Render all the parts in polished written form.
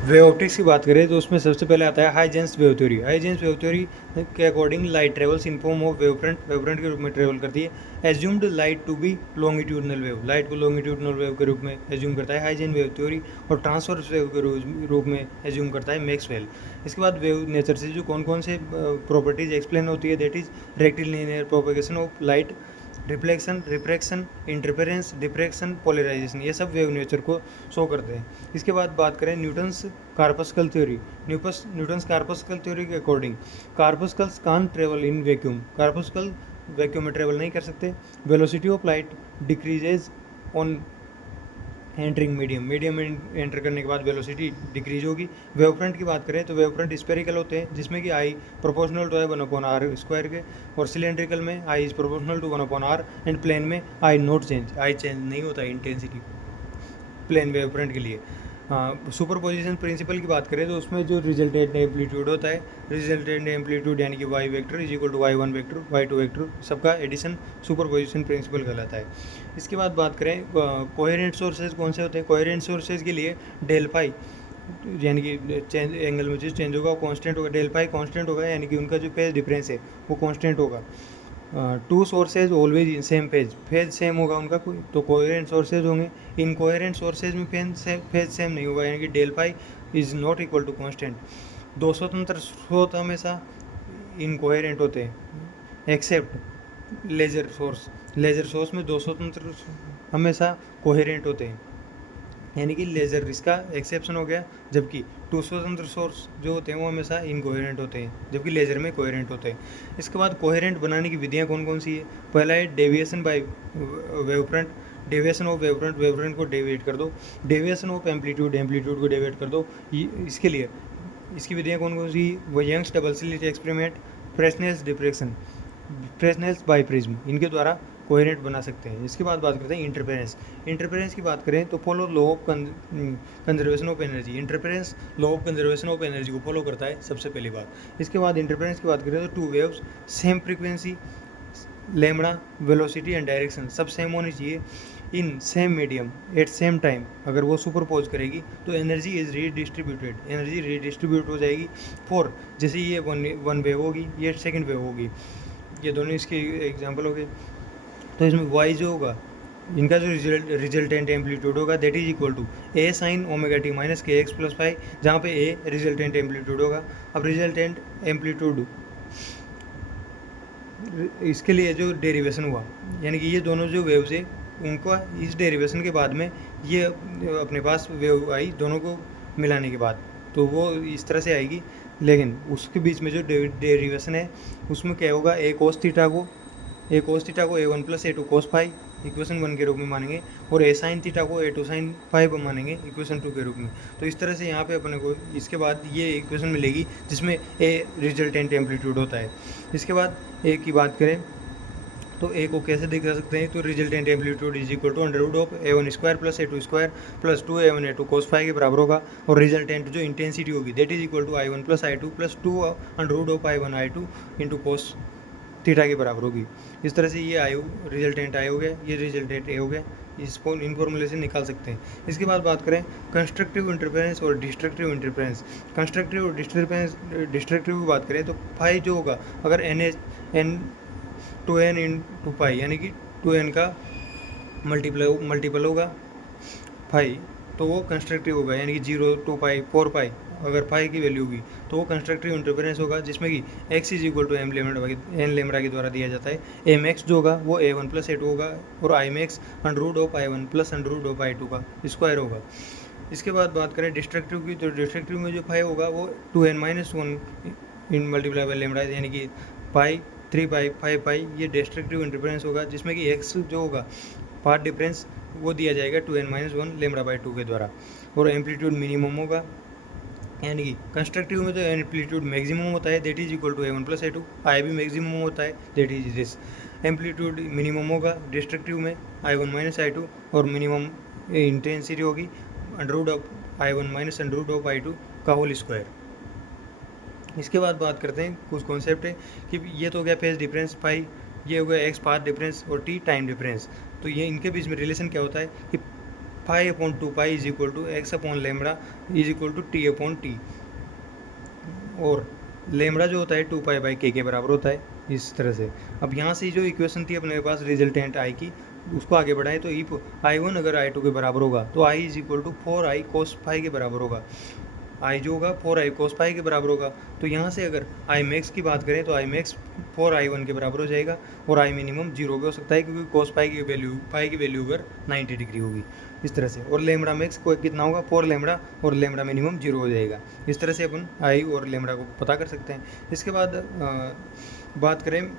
Wave optics की बात करें तो उसमें सबसे पहले आता है Huygens wave theory. Huygens wave theory के according light travels in form of wave front के रूप में ट्रेवल करती है। Assumed light to be longitudinal wave, light को लॉन्गिट्यूडनल वेव के रूप में एज्यूम करता है हाईजेन वेव थ्योरी, और ट्रांसवर्स वेव के रूप में एज्यूम करता है मैक्सवेल। इसके बाद वेव नेचर से जो कौन कौन से प्रॉपर्टीज एक्सप्लेन होती है, that is rectilinear propagation of light, reflection, refraction, interference, diffraction, polarisation, ये सब वेव नेचर को शो करते हैं। इसके बाद बात करें Newton's corpuscle theory. Newton's corpuscle theory के according corpuscles can travel in vacuum, corpuscle vacuum में ट्रेवल नहीं कर सकते। Velocity of light decreases on entering medium में एंटर करने के बाद वेलोसिटी डिक्रीज होगी। वेव फ्रंट की बात करें तो वेव फ्रंट स्पेरिकल होते हैं, जिसमें कि आई प्रोपोर्शनल टू आई 1/r² के, और सिलेंड्रिकल में I is proportional to 1/r, and plane में I not change, I change नहीं होता इंटेंसिटी प्लेन वेव फ्रंट के लिए। सुपरपोजिशन प्रिंसिपल की बात करें तो उसमें जो रिजल्टेंट एम्पलीट्यूड होता है, रिजल्टेंट एम्पलीट्यूड यानी कि Y vector is equal to Y 1 vector Y 2 vector, सबका एडिशन सुपरपोजिशन प्रिंसिपल कहलाता है। इसके बाद बात करें कोहेरेंट सोर्सेज कौन से होते हैं। कोहेरेंट सोर्सेज के लिए डेल फाई यानी कि चेंज एंगल में जो चेंज होगा वो कांस्टेंट होगा, डेल फाई कांस्टेंट होगा, यानी कि उनका जो फेज डिफरेंस है वो कांस्टेंट होगा। Two sources always in same phase same होगा उनका कोई, तो कोहेरेंट सोर्सेज होंगे। इन कोहेरेंट सोर्सेज में फेज सेम नहीं होगा, यानी कि del phi is not equal to constant. दो स्वतंत्र स्रोत हमेशा इनकोहेरेंट होते हैं except laser source. Laser source में दो स्वतंत्र हमेशा कोहेरेंट होते हैं, यानी कि लेज़र इसका एक्सेप्शन हो गया, जबकि टू स्वतंत्र सोर्स जो होते हैं वो हमेशा इनकोहेरेंट होते हैं, जबकि लेज़र में कोहेरेंट होते हैं। इसके बाद कोहेरेंट बनाने की विधियाँ कौन कौन सी है। पहला है deviation by wave front, deviation of wave front को डेविएट कर दो। डेविएशन ऑफ एम्पलीट्यूड को डेविएट कर दो। इसके लिए इसकी विधियाँ कौन कौन सी, वो Young's double slit experiment, Fresnel's diffraction, Fresnel's by prism, इनके द्वारा कोहेरेंट बना सकते हैं। इसके बाद बात करते हैं इंटरफेरेंस। इंटरफेरेंस की बात करें तो follow law of conservation of energy. Interference law of conservation of energy को फॉलो करता है सबसे पहली बात। इसके बाद इंटरफेरेंस की बात करें तो two waves same frequency, lambda, velocity and direction सब सेम होनी चाहिए in same medium at same time. अगर वो सुपरपोज करेगी तो energy is redistributed, energy redistribute हो जाएगी फॉर, जैसे ये वन वेव होगी, ये सेकेंड वेव होगी, ये दोनों इसके एग्जाम्पल हो गए। तो इसमें वाई जो होगा, इनका जो रिजल्टेंट एम्पलीट्यूड होगा that is equal to A sine omega T minus K X plus phi, जहाँ पे ए रिजल्टेंट एम्पलीट्यूड होगा। अब रिजल्टेंट एम्पलीट्यूड इसके लिए जो डेरिवेशन हुआ, यानी कि ये दोनों जो वेव्स है उनको इस डेरिवेशन के बाद में ये अपने पास वेव आई, दोनों को मिलाने के बाद, तो वो इस तरह से आएगी। लेकिन उसके बीच में जो डेरिवेशन है उसमें क्या होगा, ए कोस थीटा को A1 plus A2 cos phi equation 1 के रूप में मानेंगे, और ए साइन थीटा को A2 साइन फाई मानेंगे इक्वेशन 2 के रूप में। तो इस तरह से यहाँ पे अपने को इसके बाद ये इक्वेशन मिलेगी जिसमें ए रिजल्टेंट एम्पलीट्यूड होता है। इसके बाद ए की बात करें तो ए को कैसे दिखा सकते हैं, तो resultant amplitude is equal to under root of A1² plus A2² plus 2A1 A2 cos phi के बराबर होगा, और रिजल्टेंट जो इंटेंसिटी होगी that is equal to I1 plus I2 plus 2 under root of I1 I2 into cos theta के बराबर होगी। इस तरह से ये रिजल्टेंट आई हो गया, ये रिजल्टेंट ए हो गया, इसको इन फॉर्मूले से निकाल सकते हैं। इसके बाद बात करें कंस्ट्रक्टिव इंटरफेरेंस और डिस्ट्रक्टिव इंटरफेरेंस। कंस्ट्रक्टिव और डिस्ट्रक्टिव की बात करें तो फाई जो होगा, अगर एन 2n इंटू फाई, यानी कि 2n का मल्टीपल होगा फाई, तो वो कंस्ट्रक्टिव होगा, यानी कि 0 2 पाई 4 पाई अगर फाई की वैल्यू होगी तो वो कंस्ट्रक्टिव इंटरफेरेंस होगा, जिसमें कि x is equal to N lambda के द्वारा दिया जाता है। एम एक्स जो होगा वो A1 प्लस A2 होगा, और I max under root of I1 plus under root of I2 का स्क्वायर होगा। इसके बाद बात करें डिस्ट्रक्टिव की, तो डिस्ट्रक्टिव में जो फाई होगा वो 2n-1 in multiply by lambda, यानी कि पाई 3 पाई 5 पाई, ये डिस्ट्रक्टिव इंटरफेरेंस होगा, जिसमें कि x जो होगा पाथ डिफरेंस वो दिया जाएगा 2n-1 लेमड़ा बाई 2 के द्वारा, और एम्पलीट्यूड मिनिमम होगा, यानी कि कंस्ट्रक्टिव में तो एम्पलीट्यूड मैक्सिमम होता है that is equal to A1 plus A2, I भी मैक्सिमम होता है that is this. Amplitude minimum होगा डिस्ट्रक्टिव में I1 माइनस I2, और मिनिमम इंटेंसिटी होगी under root of I1 minus under root of I2 का होल स्क्वायर। इसके बाद बात करते हैं कुछ कॉन्सेप्ट है कि ये तो हो गया फेज डिफरेंस फाई, ये हो गया एक्स पाथ डिफरेंस और टी टाइम डिफरेंस। तो ये इनके बीच में रिलेशन क्या होता है कि phi upon 2 pi is equal to X upon lambda is equal to T upon T, और लेमड़ा जो होता है 2 पाई बाई के बराबर होता है। इस तरह से अब यहाँ से जो इक्वेशन थी अपने पास रिजल्टेंट आई की, उसको आगे बढ़ाएं तो ई I1 अगर I2 के बराबर होगा तो I is equal to 4I cos phi के बराबर होगा। I जो होगा 4I कोस फाई के बराबर होगा। तो यहाँ से अगर I मैक्स की बात करें तो I मैक्स 4I1 के बराबर हो जाएगा, और I मिनिमम 0 भी हो सकता है क्योंकि कोस फाई की वैल्यू अगर 90 डिग्री होगी इस तरह से। और लेमड़ा मैक्स को कितना होगा 4 लेमड़ा, और लेमड़ा मिनिमम 0 हो जाएगा। इस तरह से अपन I और लेमड़ा को पता कर सकते हैं। इसके बाद बात करें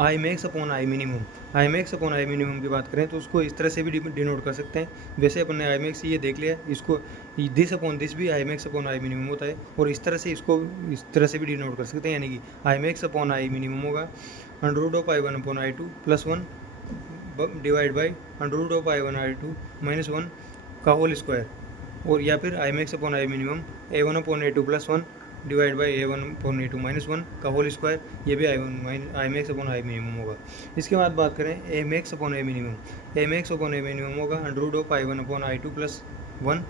आई max upon I minimum, I max upon I minimum की बात करें तो उसको इस तरह से भी डिनोट कर सकते हैं। वैसे अपन ने आई मैक्स ये देख लिया, इसको दिस अपॉन दिस भी I max upon I minimum होता है, और इस तरह से इसको इस तरह से भी डिनोट कर सकते हैं, यानी कि I max upon I minimum होगा under root of I1 upon I2 plus 1 divide by under root of I1 I2 minus 1 का होल स्क्वायर, और या फिर I max upon I minimum A1 upon A2 plus 1 divide by A1 upon A2 minus 1 का whole square, ये भी I max upon I minimum होगा। इसके बाद बात करें A max upon A minimum, A max upon A minimum होगा under root of I1 upon I2 plus 1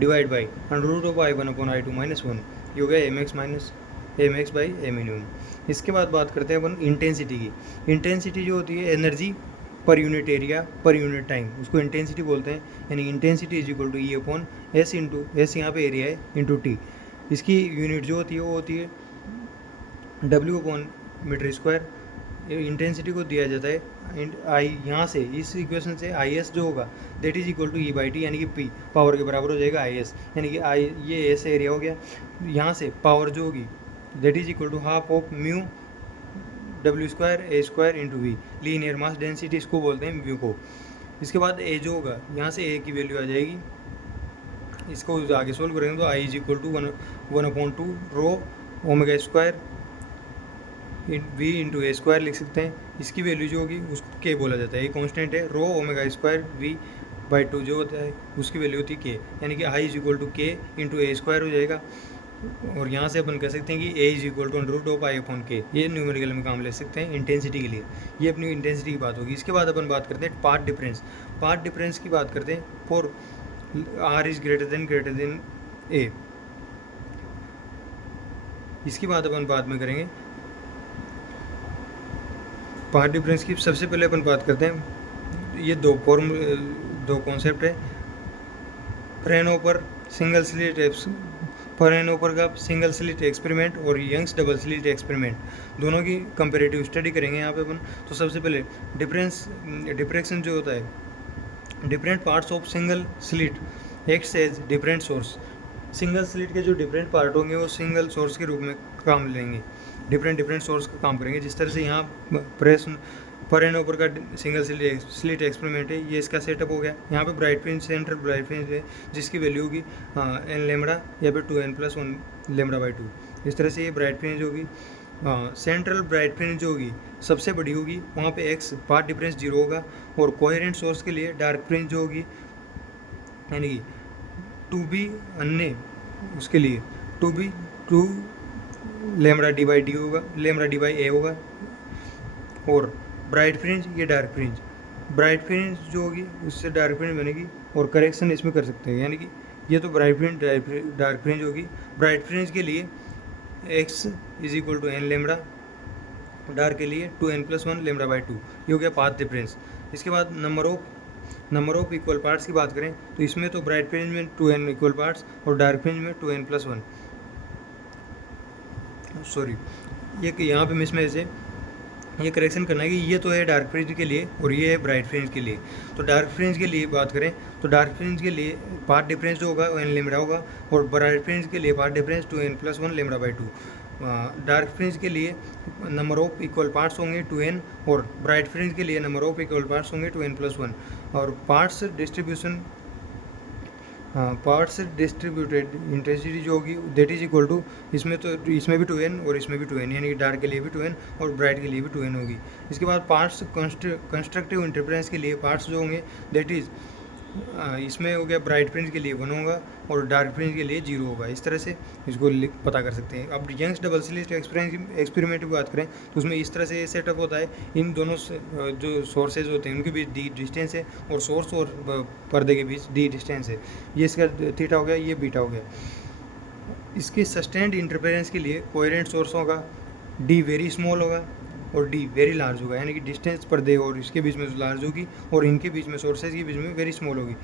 divide by under root of I1 upon I2 minus 1, ये हो गया A max minus A max by A minimum. इसके बाद बात करते हैं अपन intensity की। इंटेंसिटी जो होती है energy per unit area per unit time, उसको इंटेंसिटी बोलते हैं, यानी intensity is equal to E upon S into S यहाँ पे एरिया है इंटू टी। इसकी यूनिट जो होती है वो होती है W upon metre square. Intensity को दिया जाता है आई, यहाँ से इस इक्वेशन से आई एस जो होगा that is equal to E by T, यानी कि पी पावर के बराबर हो जाएगा आई एस, यानी कि आई ये एस एरिया हो गया। यहाँ से पावर जो होगी that is equal to half of mu W square A square into V, linear mass density इसको बोलते हैं म्यू को। इसके बाद ए जो होगा यहाँ से ए की वैल्यू आ जाएगी, इसको आगे सोल्व करेंगे तो I is equal to 1/2 rho omega square V into A square लिख सकते हैं। इसकी वैल्यू जो होगी उसको के बोला जाता है, ये कांस्टेंट है। Rho omega square V by 2 जो होता है उसकी वैल्यू होती है के, यानी कि आई इज इक्वल टू के इंटू ए स्क्वायर हो जाएगा। और यहाँ से अपन कह सकते हैं कि A is equal to under root of I upon K, ये न्यूमेरिकल में काम ले सकते हैं इंटेंसिटी के लिए। ये अपनी इंटेंसिटी की बात होगी। इसके बाद अपन बात करते हैं पाथ डिफरेंस। पाथ डिफरेंस की बात करते हैं for R is greater than A. इसकी बात अपन बाद में करेंगे। पाथ डिफरेंस की सबसे पहले अपन बात करते हैं, ये दो कॉन्सेप्ट है। फ्रेनहोफर सिंगल स्लिट एक्सपेरिमेंट और यंग्स डबल स्लिट एक्सपेरिमेंट, दोनों की कंपेरेटिव स्टडी करेंगे यहाँ पे अपन। तो सबसे पहले डिफ्रैक्शन जो होता है, different parts of single slit acts as different source. Single slit के जो डिफरेंट पार्ट होंगे वो सिंगल सोर्स के रूप में काम लेंगे, डिफरेंट सोर्स का काम करेंगे। जिस तरह से यहाँ फ्रेनहोफर का सिंगल स्लिट एक्सपेरिमेंट है, ये इसका सेटअप हो गया। यहाँ पे bright fringe central bright fringe है जिसकी वैल्यू होगी एन लेमड़ा या फिर 2n प्लस 1 लेमड़ा बाई 2। इस तरह से ये ब्राइट फ्रिंज होगी। सेंट्रल ब्राइट फ्रिंज जो होगी सबसे बड़ी होगी, वहाँ पे एक्स पाथ डिफरेंस 0 होगा। और कोहेरेंट सोर्स के लिए डार्क फ्रिंज जो होगी, यानी कि 2b अन्य उसके लिए 2 लेमड़ा डी बाई डी होगा, लेमड़ा डी बाई ए होगा। और ब्राइट फ्रिंज ये डार्क फ्रिंज, ब्राइट फ्रिंज जो होगी उससे डार्क फ्रिंज बनेगी, और करेक्शन इसमें कर सकते हैं, यानी कि ये तो ब्राइट फ्रिंज डार्क फ्रिंज होगी। ब्राइट फ्रिंज के लिए x is equal to N lambda, dark के लिए 2n प्लस 1 लेमड़ा बाई 2, ये हो गया पाथ डिफरेंस। इसके बाद नंबर ऑफ इक्वल पार्ट्स की बात करें तो इसमें तो ब्राइट फ्रिंज में 2n इक्वल पार्ट्स और डार्क फ्रिंज में 2n प्लस 1, सॉरी ये यहाँ पे मिसमैच है, ये करेक्शन करना है कि ये तो है डार्क फ्रिंज के लिए और ये है ब्राइट फ्रिंज के लिए। तो डार्क फ्रिंज के लिए बात करें तो डार्क फ्रिंज के लिए पाथ डिफरेंस जो होगा वो एन लेमड़ा होगा, और ब्राइट फ्रिंज के लिए path difference 2n plus 1 lambda by 2। Dark fringe के लिए नंबर ऑफ इक्वल पार्ट्स होंगे 2n, और ब्राइट फ्रिंज के लिए नंबर ऑफ इक्वल पार्ट्स होंगे 2n प्लस 1। और पार्ट्स डिस्ट्रीब्यूटेड इंटेंसिटी जो होगी दैट इज इक्वल टू, इसमें भी 2n और इसमें भी 2n, यानी कि डार्क के लिए भी 2n और ब्राइट के लिए भी 2n होगी। इसके बाद पार्ट्स कंस्ट्रक्टिव इंटरफेरेंस के लिए पार्ट्स जो होंगे दैट इज इसमें हो गया ब्राइट फ्रिंज के लिए 1 होगा और डार्क फ्रिंज के लिए 0 होगा। इस तरह से इसको पता कर सकते हैं। अब यंग्स डबल स्लिट एक्सपेरिमेंट की बात करें तो उसमें इस तरह से सेटअप होता है। इन दोनों जो सोर्सेज होते हैं उनके बीच डी डिस्टेंस है और सोर्स और पर्दे के बीच डी डिस्टेंस है। ये इसका थीटा हो गया, ये बीटा हो गया। इसके सस्टेन्ड इंटरफेरेंस के लिए कोहेरेंट सोर्स होगा, डी वेरी स्मॉल होगा और डी वेरी लार्ज होगा, यानी कि डिस्टेंस पर्दे और इसके बीच में लार्ज होगी और इनके बीच में सोर्सेज के बीच में वेरी स्मॉल होगी।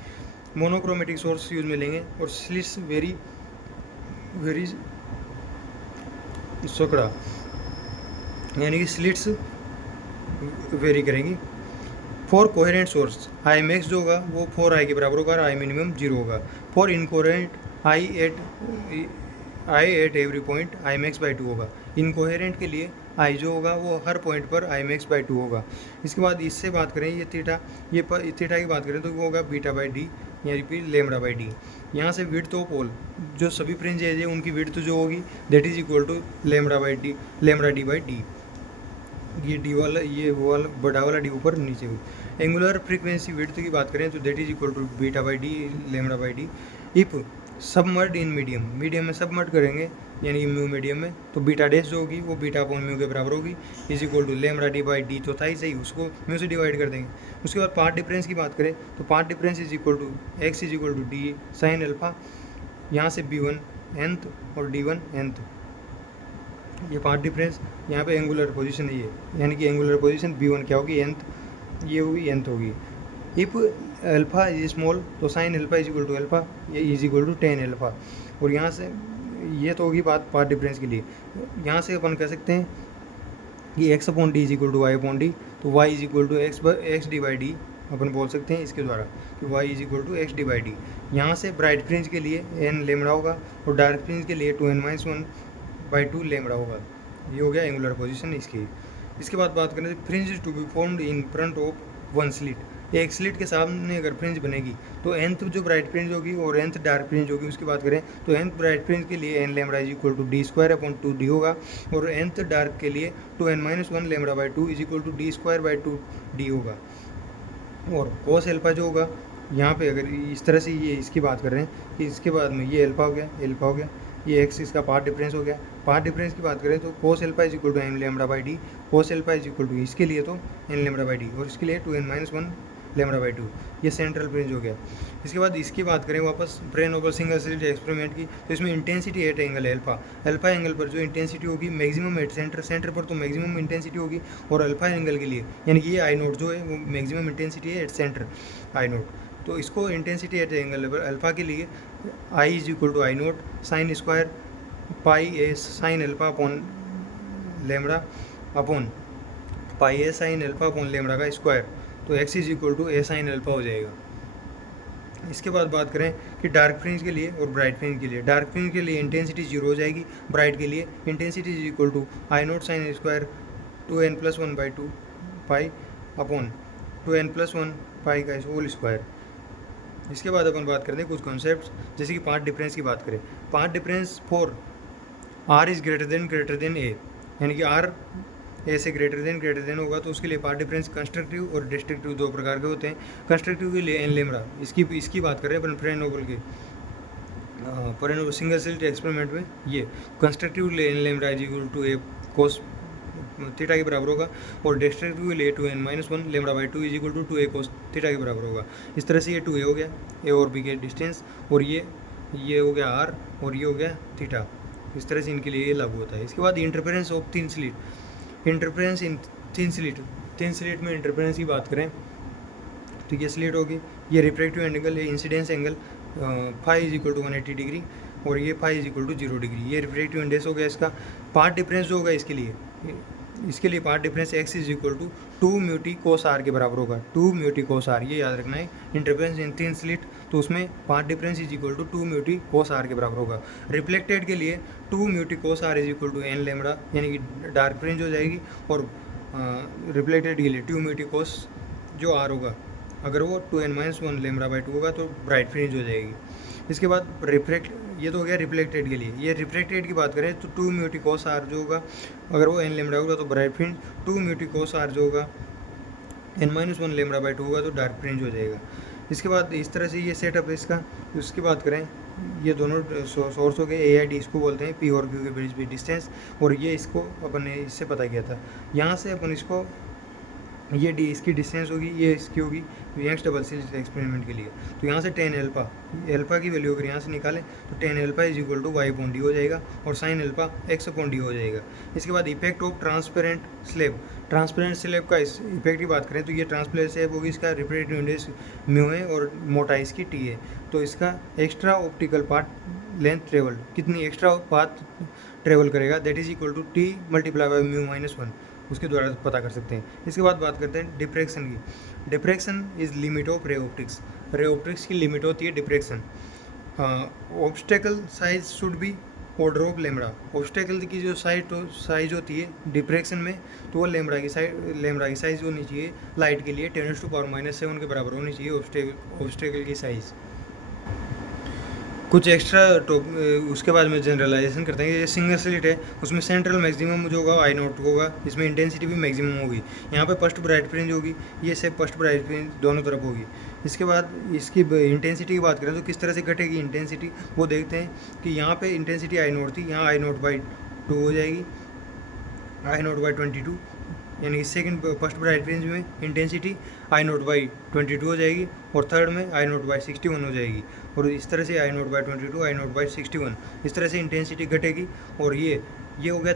मोनोक्रोमेटिक सोर्स यूज में लेंगे और स्लिट्स वेरी वेरी सोकड़ा, यानी कि स्लिट्स वेरी करेंगी। For coherent source I max जो होगा वो 4i के बराबर होगा और आई मिनिमम 0 होगा। For incoherent I at every point I max by 2 होगा। इनकोहेरेंट के लिए आई जो होगा वो हर पॉइंट पर आई मैक्स बाई 2 होगा। इसके बाद इससे बात करें ये थीटा, थीटा की बात करें तो वो होगा बीटा बाई डी यानी कि लेमड़ा बाई डी। यहाँ से विड्थ ऑफ पोल जो सभी फ्रिंज एज है उनकी विड्थ जो होगी that is equal to lambda by D, lambda D by D. ये डी वाला, ये वो वाला बड़ा वाला डी ऊपर नीचे हुई। एंगुलर फ्रीक्वेंसी विड्थ की बात करें तो that is equal to beta by D lambda by D. If submerged in medium, medium में सबमर्ड करेंगे यानी कि म्यू मीडियम में, तो बीटा डैश जो होगी वो बीटा अपॉन म्यू के बराबर होगी is equal to lambda D by D. तो था ही सही, उसको म्यू से डिवाइड कर देंगे। उसके बाद पार्ट डिफरेंस की बात करें तो path difference is equal to X is equal to D sine alpha. यहाँ से b1 nth और d1 nth, ये पार्ट डिफरेंस। यहाँ पे एंगुलर पोजीशन है ये, यानी कि एंगुलर पोजीशन b1 क्या होगी nth, ये होगी nth होगी। इफ अल्फा इज स्मॉल तो sine alpha is equal to alpha, ये is equal to tan alpha. और यहाँ से ये तो होगी बात पार्ट डिफरेंस के लिए। यहाँ से अपन कह सकते हैं कि X upon D is equal to Y upon D, तो Y is equal to X D by D अपन बोल सकते हैं इसके द्वारा कि Y is equal to X D by D. यहाँ से ब्राइट फ्रिंज के लिए एन लेमड़ा होगा और डार्क फ्रिंज के लिए 2n-1/2 लेमड़ा होगा। ये हो गया एंगुलर पोजीशन इसकी। इसके बाद बात करें fringe to be formed in front of one slit. एक स्लिट के सामने अगर फ्रिंज बनेगी तो nth जो ब्राइट फ्रिंज होगी और nth डार्क फ्रिंज होगी उसकी बात करें तो nth ब्राइट फ्रिंज के लिए n lambda is equal to D square upon 2d होगा और nth डार्क के लिए 2n-1 lambda by 2 is equal to D square by 2d होगा। और कोस एल्फा जो होगा यहाँ पे अगर इस तरह से ये इसकी बात कर रहे हैं कि इसके बाद में ये एल्फा हो गया, एल्फा हो गया, ये एक्स इसका पार्ट डिफरेंस हो गया। पार्ट डिफरेंस की बात करें तो cos alpha is equal to N lambda by D, cos alpha is equal to इसके लिए तो एन लेमड़ा बाई डी और इसके लिए 2n-1 लेमड़ा बाई 2। ये सेंट्रल फ्रिंज हो गया। इसके बाद इसकी बात करें वापस brain over single slit experiment की, तो इसमें इंटेंसिटी एट एंगल है अल्फा। अल्फा एंगल पर जो इंटेंसिटी होगी मैक्सिमम एट सेंटर, सेंटर पर तो मैक्सिमम इंटेंसिटी होगी और अल्फा एंगल के लिए यानी कि ये आई नोट जो है वो मैक्सिमम इंटेंसिटी है एट सेंटर आई नोट। तो इसको इंटेंसिटी एट एंगल अल्फा के लिए I is equal to I note sine square pi A sine alpha upon lambda upon pi A sine alpha upon lambda का square, तो x is equal to A sine alpha हो जाएगा। इसके बाद बात करें कि डार्क फ्रिंज के लिए और ब्राइट फ्रिंज के लिए, डार्क फ्रिंज के लिए इंटेंसिटी 0 हो जाएगी, ब्राइट के लिए intensity is equal to I note sine square 2n+1/2 pi upon 2n+1 pi का होल स्क्वायर। इसके बाद अपन बात करते हैं कुछ कॉन्सेप्ट्स, जैसे कि पार्ट डिफरेंस की बात करें। Path difference for r is greater than A, यानी कि r ए से ग्रेटर देन होगा तो उसके लिए पार्ट डिफरेंस कंस्ट्रक्टिव और डिस्ट्रक्टिव दो प्रकार के होते हैं। कंस्ट्रक्टिव के लिए एन लेमड़ा, इसकी बात करें अपन फ्रेंड नोबल के पर सिंगल स्लिट एक्सपेरिमेंट में, ये कंस्ट्रक्टिव के लिए N lambda is equal to A cos theta के बराबर होगा और डिस्ट्रक्टिव के लिए 2n-1 lambda by 2 is equal to 2a cos theta के बराबर होगा। इस तरह से ये 2a हो गया, ए और बी के डिस्टेंस, और ये हो गया r और ये हो गया थीटा। इस तरह से इनके लिए ये लागू होता है। इसके बाद interference of thin slit, interference in thin slit में इंटरफेरेंस की बात करें तो ये स्लिट होगी, ये रिफ्रैक्टिव एंगल है, incidence angle phi is equal to 180 degree और ये phi is equal to 0 degree. ये रिफ्रैक्टिव इंडेक्स हो गया इसका। पार्ट डिफरेंस जो होगा इसके लिए path difference x is equal to 2 mu T cos R के बराबर होगा, 2 म्यू टी कोस आर, ये याद रखना है। इंटरफेरेंस इन थिन स्लिट तो उसमें path difference is equal to 2 mu T cos R के बराबर होगा। रिफ्लेक्टेड के लिए 2 mu T cos R is equal to N lambda, यानी कि डार्क फ्रिंज हो जाएगी, और रिफ्लेक्टेड के लिए 2 म्यू टी कोस जो आर होगा अगर वो 2n-1 लेमड़ा बाई 2 होगा तो ब्राइट फ्रिंज हो जाएगी। इसके बाद ये तो हो गया रिफ्लेक्टेड के लिए। ये रिफ्लेक्टेड की बात करें तो 2 म्यू टी कोस आर जो होगा अगर वो एन लेमड़ा होगा तो bright fringe, 2 mu T cos are जो होगा n-1 लेमड़ा बाई 2 होगा तो डार्क फ्रिंज हो जाएगा। इसके बाद इस तरह से ये सेटअप है इसका। उसकी बात करें, ये दोनों सोर्स हो गए, ए आई डी इसको बोलते हैं, पी और क्यू के बीच डिस्टेंस, और ये इसको अपन ने इससे पता किया था। यहाँ से अपन इसको, ये डी इसकी डिस्टेंस होगी, ये इसकी होगी यंग्स डबल स्लिट एक्सपेरिमेंट के लिए। तो यहाँ से टेन एल्फा की वैल्यू अगर यहाँ से निकालें तो tan alpha is equal to Y upon D हो जाएगा, और sine alpha X upon D हो जाएगा। इसके बाद इफेक्ट ऑफ ट्रांसपेरेंट स्लेब का इस इफेक्ट की बात करें तो ये ट्रांसपेरेंट स्लेब होगी, इसका रिफ्रैक्टिव इंडेक्स म्यू है और मोटाई इसकी टी है। तो इसका extra optical path length travel, कितनी एक्स्ट्रा पाथ ट्रेवल करेगा, that is equal to T multiply by mu minus one, उसके द्वारा पता कर सकते हैं। इसके बाद बात करते हैं डिफ्रैक्शन की। Diffraction is limit of ray optics. Ray optics की लिमिट होती है diffraction. Obstacle size should be order of lambda. Obstacle की जो साइज होती है डिफ्रैक्शन में, तो वो लेमड़ा की साइज होनी चाहिए लाइट के लिए 10⁻⁻⁷ के बराबर होनी चाहिए ऑब्स्टेकल की साइज़। कुछ एक्स्ट्रा उसके बाद में जनरलाइजेशन करते हैं। ये सिंगल स्लिट है, उसमें सेंट्रल मैक्सिमम जो होगा आई नोट होगा, इसमें इंटेंसिटी भी मैक्सिमम होगी। यहाँ पे फर्स्ट ब्राइट फ्रिंज होगी, ये से फर्स्ट ब्राइट फ्रिंज दोनों तरफ होगी। इसके बाद इसकी इंटेंसिटी की बात करें तो किस तरह से घटेगी इंटेंसिटी, वो देखते हैं कि यहाँ पे इंटेंसिटी आई नोट थी, यहाँ आई नोट बाई 2 हो जाएगी, आई नोट बाई 22, यानी कि सेकंड फर्स्ट ब्राइट फ्रिंज में इंटेंसिटी आई नोट बाई 22 हो जाएगी, और थर्ड में आई नोट बाई 61 हो जाएगी। और इस तरह से I naught by 22, I naught by 61, इस तरह से इंटेंसिटी घटेगी। और ये हो गया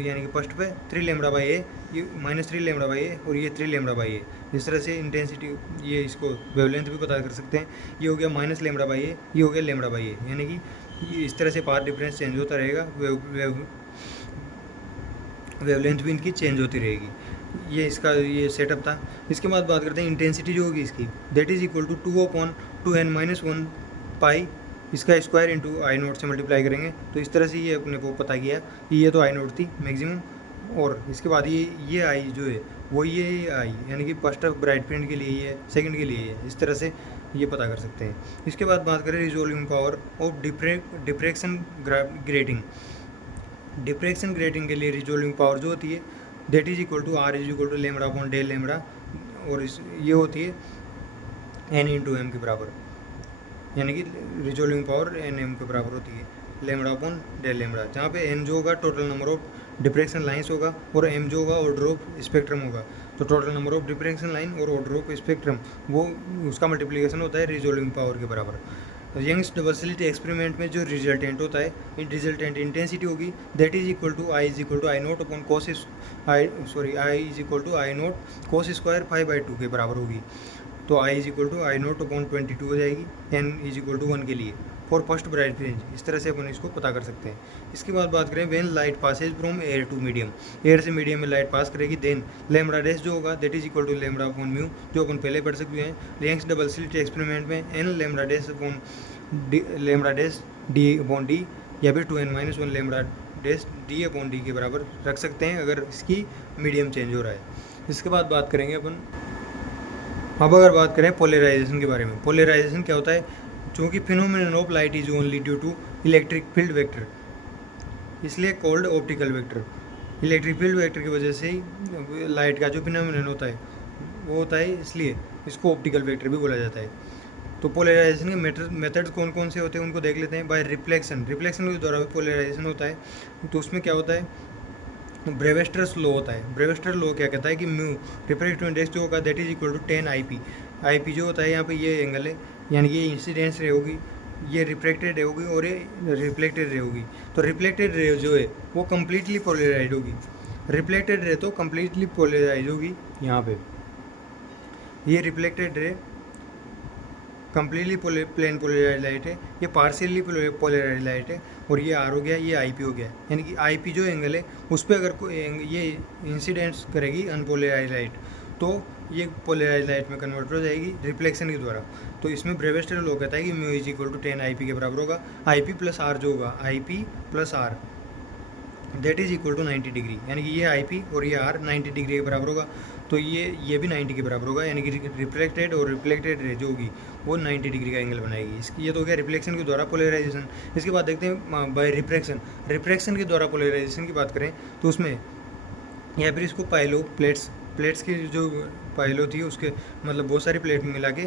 यानी कि फर्स्ट पे 3 लेमड़ा बाई ए, ये -3 लेमड़ा बाई ए, और ये 3 लेमड़ा बाई ए। इस तरह से इंटेंसिटी, ये इसको वेवलेंथ भी पता कर सकते हैं। ये हो गया माइनस लेमड़ा बाई ए, ये हो गया लेमड़ा बाई ए, यानी कि इस तरह से पाथ डिफरेंस चेंज होता रहेगा, वेवलेंथ भी इनकी चेंज होती रहेगी। ये इसका ये सेटअप था। इसके बाद बात करते हैं इंटेंसिटी जो होगी इसकी, that is equal to 2/2n-1 pi, इसका स्क्वायर इंटू आई नोट से मल्टीप्लाई करेंगे। तो इस तरह से ये अपने को पता किया कि ये तो आई नोट थी मैक्सिमम, और इसके बाद ये आई जो है वो ये आई, यानी कि फर्स्ट ब्राइट फ्रिंज के लिए ये, सेकंड के लिए ये, इस तरह से ये पता कर सकते हैं। इसके बाद बात करें resolving power of diffraction grating. Diffraction grating के लिए रिजोल्विंग पावर जो होती है that is equal to R is equal to lambda upon del lambda, और ये होती है एन इंटू एम के बराबर, यानी कि रिजोल्विंग पावर एन एम के बराबर होती है, लेमड़ा अपॉन डेल लेमड़ा, जहाँ पे एन जो होगा total number of diffraction lines होगा, और एम जो होगा ऑर्डर ऑफ स्पेक्ट्रम होगा। तो total number of diffraction line और ऑर्डर ऑफ स्पेक्ट्रम, वो उसका मल्टीप्लिकेशन होता है रिजोल्विंग पावर के बराबर। यंग्स डबल स्लिट एक्सपेरिमेंट में जो रिजल्टेंट होता है, रिजल्टेंट इंटेंसिटी होगी that is equal to I is equal to I naught upon cos I is equal to I naught cos square 5/2 के बराबर होगी। तो I is equal to I naught upon 22 हो जाएगी, एन इज इक्वल टू 1 के लिए for first bright fringe. इस तरह से अपन इसको पता कर सकते हैं। इसके बाद बात करें when light passes from air to medium, air से मीडियम में लाइट पास करेगी, देन लेमड़ा डैश जो होगा that is equal to lambda upon mu, जो अपन पहले पढ़ सकते हैं। यंग्स डबल स्लिट एक्सपेरिमेंट में n lambda dash upon lambda dash D upon D, या फिर 2n-1 lambda dash D upon D के बराबर रख सकते हैं अगर इसकी मीडियम चेंज हो रहा है। इसके बाद बात करेंगे अपन, अब अगर बात करें पोलराइजेशन के बारे में। पोलराइजेशन क्या होता है, चूँकि phenomenon of light is only due to electric field vector, इसलिए called optical vector. Electric field vector की वजह से ही लाइट का जो फिनोमिनन होता है वो होता है, इसलिए इसको ऑप्टिकल वेक्टर भी बोला जाता है। तो पोलराइजेशन के मेथड्स कौन कौन से होते हैं उनको देख लेते हैं। बाय रिफ्लेक्शन के द्वारा पोलराइजेशन होता है। तो उसमें क्या होता है, ब्रेवेस्टर्स लॉ होता है। ब्रेवेस्टर लॉ क्या कहता है कि म्यू रिफ्रैक्टिव इंडेक्स जो होगा that is equal to 10 IP जो होता है, यहाँ पे ये एंगल है, यानी कि ये इंसिडेंस रे होगी, ये रिफ्लेक्टेड रे होगी, और ये रिफ्लेक्टेड रे होगी। तो रिफ्लेक्टेड रे जो है वो कम्प्लीटली पोलराइज होगी, रिफ्लेक्टेड रे तो कम्प्लीटली पोलराइज होगी। यहाँ पे ये reflected ray completely plane polarise light है, ये पार्शियली पोलराइज लाइट है, और ये आर हो गया, ये IP हो गया। यानी कि IP जो एंगल है उस पर अगर कोई ये इंसिडेंट्स करेगी अनपोलराइज लाइट, तो ये पोलराइज लाइट में कन्वर्ट हो जाएगी रिफ्लेक्शन के द्वारा। तो इसमें ब्रेवेस्टर लॉ कहता है कि mu is equal to 10 IP के बराबर होगा। IP प्लस R जो होगा, IP plus R that is equal to 90 degree, यानी कि ये IP और ये R 90 डिग्री के बराबर होगा। तो ये भी 90 के बराबर होगा, यानी कि रिफ्लेक्टेड और रिफ्लेक्टेड रे जो होगी वो 90 डिग्री का एंगल बनाएगी। इसकी ये तो हो गया रिफ्लेक्शन के द्वारा पोलराइजेशन। इसके बाद देखते हैं बाय रिफ्रैक्शन के द्वारा पोलराइजेशन की बात करें तो उसमें या फिर इसको पाइलो प्लेट्स की जो पाइलो थी उसके मतलब बहुत सारी प्लेट मिला के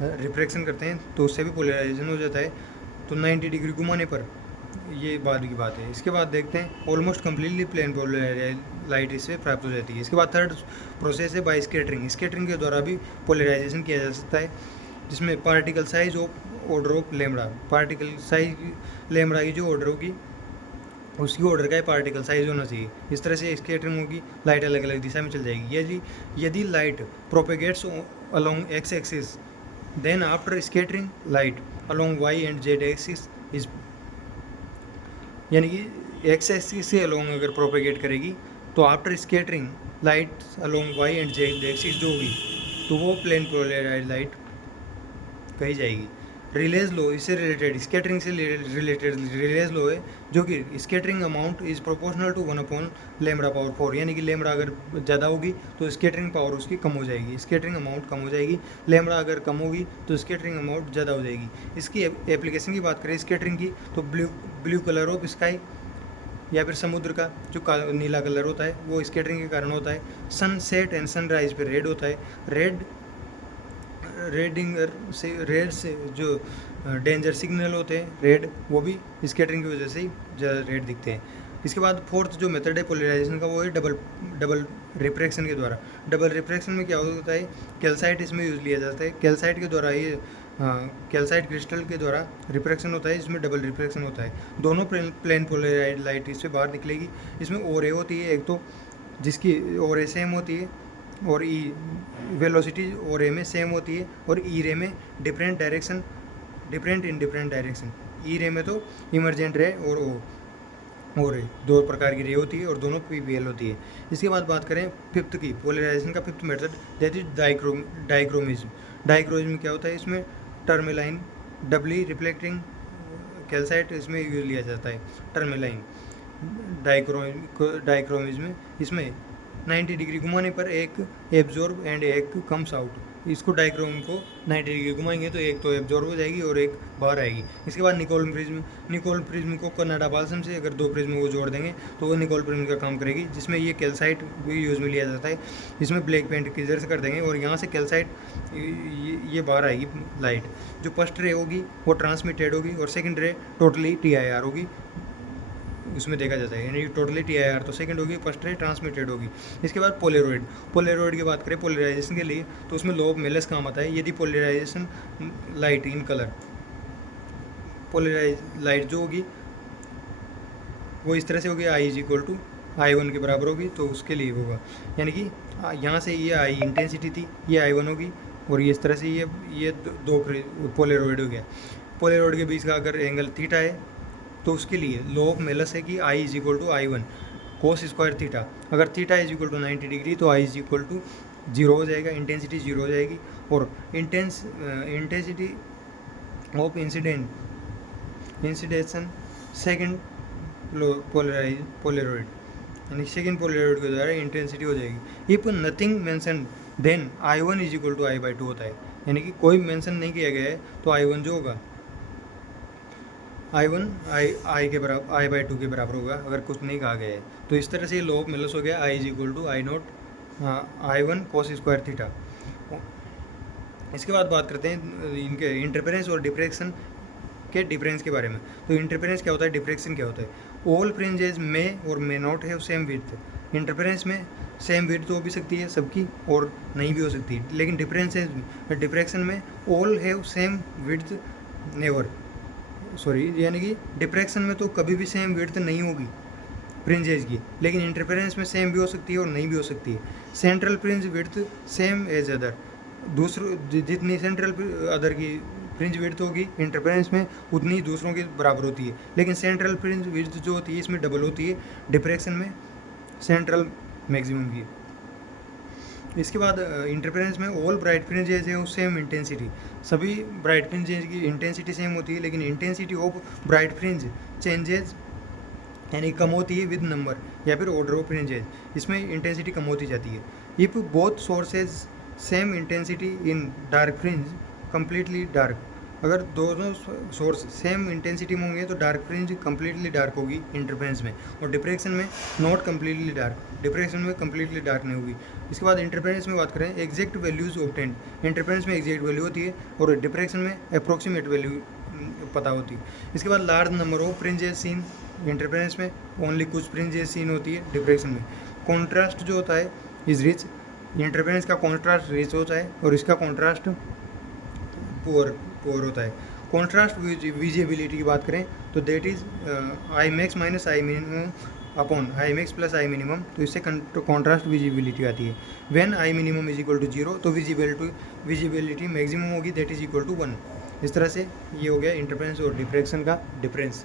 रिफ्रैक्शन करते हैं तो उससे भी पोलराइजेशन हो जाता है। तो 90 डिग्री घुमाने पर ये बाद की बात है। इसके बाद देखते हैं almost completely plane polarise light इससे प्राप्त हो जाती है। इसके बाद थर्ड प्रोसेस है बाई स्कैटरिंग। स्कैटरिंग के द्वारा भी पोलराइजेशन किया जा सकता है, जिसमें particle size of order of lambda, particle size lambda की जो ऑर्डर होगी उसकी ऑर्डर का पार्टिकल साइज होना चाहिए। इस तरह से स्कैटरिंग होगी, लाइट अलग अलग दिशा में चल जाएगी। यदि light propagates along X axis then after scattering light along Y and Z axis is, यानी कि एक्स एक्सिस से अलोंग अगर प्रोपेगेट करेगी तो after scattering light along Y and Z axis जो होगी तो वो प्लेन पोलराइज्ड लाइट कही जाएगी। रिलेज लो इससे रिलेटेड, स्कैटरिंग से रिलेटेड रिलेज लो है, जो कि scattering amount is proportional to 1 lambda power 4, यानी कि लेमड़ा अगर ज़्यादा होगी तो स्कैटरिंग पावर उसकी कम हो जाएगी, स्कैटरिंग अमाउंट कम हो जाएगी। लेमड़ा अगर कम होगी तो स्कैटरिंग अमाउंट ज़्यादा हो जाएगी। इसकी एप्लीकेशन की बात करें स्कैटरिंग की तो ब्लू कलर ऑफ स्काई या फिर समुद्र का जो नीला कलर होता है वो स्कैटरिंग के कारण होता है। सनसेट एंड सनराइज पे रेड होता है। रेड से जो डेंजर सिग्नल होते हैं रेड, वो भी स्कैटरिंग की वजह से ही ज़्यादा रेड दिखते हैं। इसके बाद फोर्थ जो मेथड है पोलराइजेशन का वो है डबल रिफ्रैक्शन के द्वारा। डबल रिफ्रैक्शन में क्या होता है, कैल्साइट इसमें यूज़ लिया जाता है। कैल्साइट के द्वारा ये कैल्साइट क्रिस्टल के द्वारा रिफ्रैक्शन होता है, इसमें डबल रिफ्रैक्शन होता है। दोनों प्लेन पोलराइज्ड लाइट इससे बाहर निकलेगी। इसमें ओरे होती है एक तो, जिसकी ओरे सेम होती है और ई वेलोसिटी और ए में सेम होती है, और ई रे में डिफरेंट इन डिफरेंट डायरेक्शन। ई रे में तो इमरजेंट रे और रे दो प्रकार की रे होती है और दोनों पीवीएल होती है। इसके बाद बात करें फिफ्थ की, पोलराइजेशन का फिफ्थ मेथड दैट इज डाइक्रोमिज्म। डाइक्रोमिज्म क्या होता है, इसमें टर्मेलाइन डबली रिफ्लेक्टिंग कैल्साइट इसमें यूज लिया जाता है। टर्मेलाइन डाइक्रोमिज्म, इसमें 90 डिग्री घुमाने पर एक एब्जॉर्ब एंड एक कम्स आउट। इसको डाइक्रोम को 90 डिग्री घुमाएंगे तो एक तो एब्जॉर्ब हो जाएगी और एक बाहर आएगी। इसके बाद निकोल प्रिज्म को कनाडा बाल्सम से अगर दो प्रिज्म को जोड़ देंगे तो वो निकोल प्रिज्म का काम करेगी, जिसमें ये कैल्साइट भी यूज़ में लिया जाता है। इसमें ब्लैक पेंट किधर से कर देंगे और यहाँ से कैल्साइट ये बाहर आएगी लाइट। जो फर्स्ट रे होगी वो ट्रांसमिटेड होगी और सेकेंड रे टोटली TIR होगी, उसमें देखा जाता है, यानी टोटली TIR तो सेकंड होगी, फर्स्ट रे ट्रांसमिटेड होगी। इसके बाद पोलराइड की बात करें पोलराइजेशन के लिए तो उसमें लॉ ऑफ मेलस काम आता है। यदि polarisation light in colour, polarise light जो होगी वो इस तरह से होगी, I is equal to I1 के बराबर होगी, तो उसके लिए होगा, यानी कि यहाँ से ये I इंटेंसिटी थी, ये I1 होगी, और ये इस तरह से ये दो पोलराइड हो गया। पोलराइड के बीच का अगर एंगल थीटा है तो उसके लिए लॉ ऑफ मेलस है कि I is equal to I1 cos square theta. अगर theta is equal to 90 degree तो I इज इक्वल टू 0 हो जाएगा, इंटेंसिटी 0 हो जाएगी। और intensity of incidence second polaroid, यानी सेकेंड पोलराइड के द्वारा इंटेंसिटी हो जाएगी। If nothing mention then I1 is equal to I/2 होता है, यानी कि कोई मेंशन नहीं किया गया है तो I1 जो होगा I1 I/2 के बराबर होगा, अगर कुछ नहीं कहा गया है। तो इस तरह से लॉ ऑफ मेलस हो गया, I is equal to I1 cos square theta. इसके बाद बात करते हैं इनके इंटरफेरेंस और डिफ्रैक्शन के डिफरेंस के बारे में। तो इंटरफेरेंस क्या होता है, डिफ्रैक्शन क्या होता है। ऑल फ्रिंजेज में और may not have same width. Interference में सेम विड्थ हो भी सकती है सबकी और नहीं भी हो सकती है, लेकिन डिफ्रैक्शन में all have same width never, यानी कि डिफ्रैक्शन में तो कभी भी सेम विड्थ नहीं होगी फ्रिंजेज की, लेकिन इंटरफेरेंस में सेम भी हो सकती है और नहीं भी हो सकती है। Central fringe width same as other, जितनी सेंट्रल अदर की फ्रिंज विड्थ होगी इंटरफेरेंस में उतनी दूसरों के बराबर होती है, लेकिन सेंट्रल फ्रिंज विड्थ जो होती है इसमें डबल होती है डिफ्रैक्शन में सेंट्रल मैक्सिमम की। इसके बाद इंटरफेरेंस में ऑल ब्राइट फ्रिंजेज है सेम इंटेंसिटी, सभी ब्राइट फ्रिंजेज की इंटेंसिटी सेम होती है, लेकिन intensity of bright fringe changes यानी कम होती है विद नंबर या फिर ऑर्डर ऑफ फ्रिंजेज, इसमें इंटेंसिटी कम होती जाती है। If both sources same intensity in dark fringe completely dark, अगर दोनों सोर्स सेम इंटेंसिटी में होंगे तो डार्क फ्रिंज कम्प्लीटली डार्क होगी इंटरफेरेंस में, और डिफ्रैक्शन में नॉट कम्प्लीटली डार्क, डिफ्रैक्शन में कम्प्लीटली डार्क नहीं होगी। इसके बाद इंटरफेरेंस में बात करें, एग्जैक्ट वैल्यूज ऑब्टेंड, इंटरफेरेंस में एग्जैक्ट वैल्यू होती है और डिफ्रैक्शन में अप्रोक्सीमेट वैल्यू पता होती है। इसके बाद large number of fringes seen, interference में ओनली कुछ फ्रिंजेस सीन होती है, डिफ्रैक्शन में कॉन्ट्रास्ट जो होता है इज रिच, इंटरफेरेंस का कॉन्ट्रास्ट रिच होता है और इसका कॉन्ट्रास्ट पुअर होता है। कॉन्ट्रास्ट विजिबिलिटी की बात करें तो that is I max minus I minimum upon I max plus I minimum, तो इससे कॉन्ट्रास्ट विजिबिलिटी आती है। When I minimum is equal to 0 तो विजिबिलिटी मैक्सिमम होगी, दैट इज इक्वल टू 1। इस तरह से ये हो गया इंटरफेरेंस और डिफ्रैक्शन का डिफरेंस।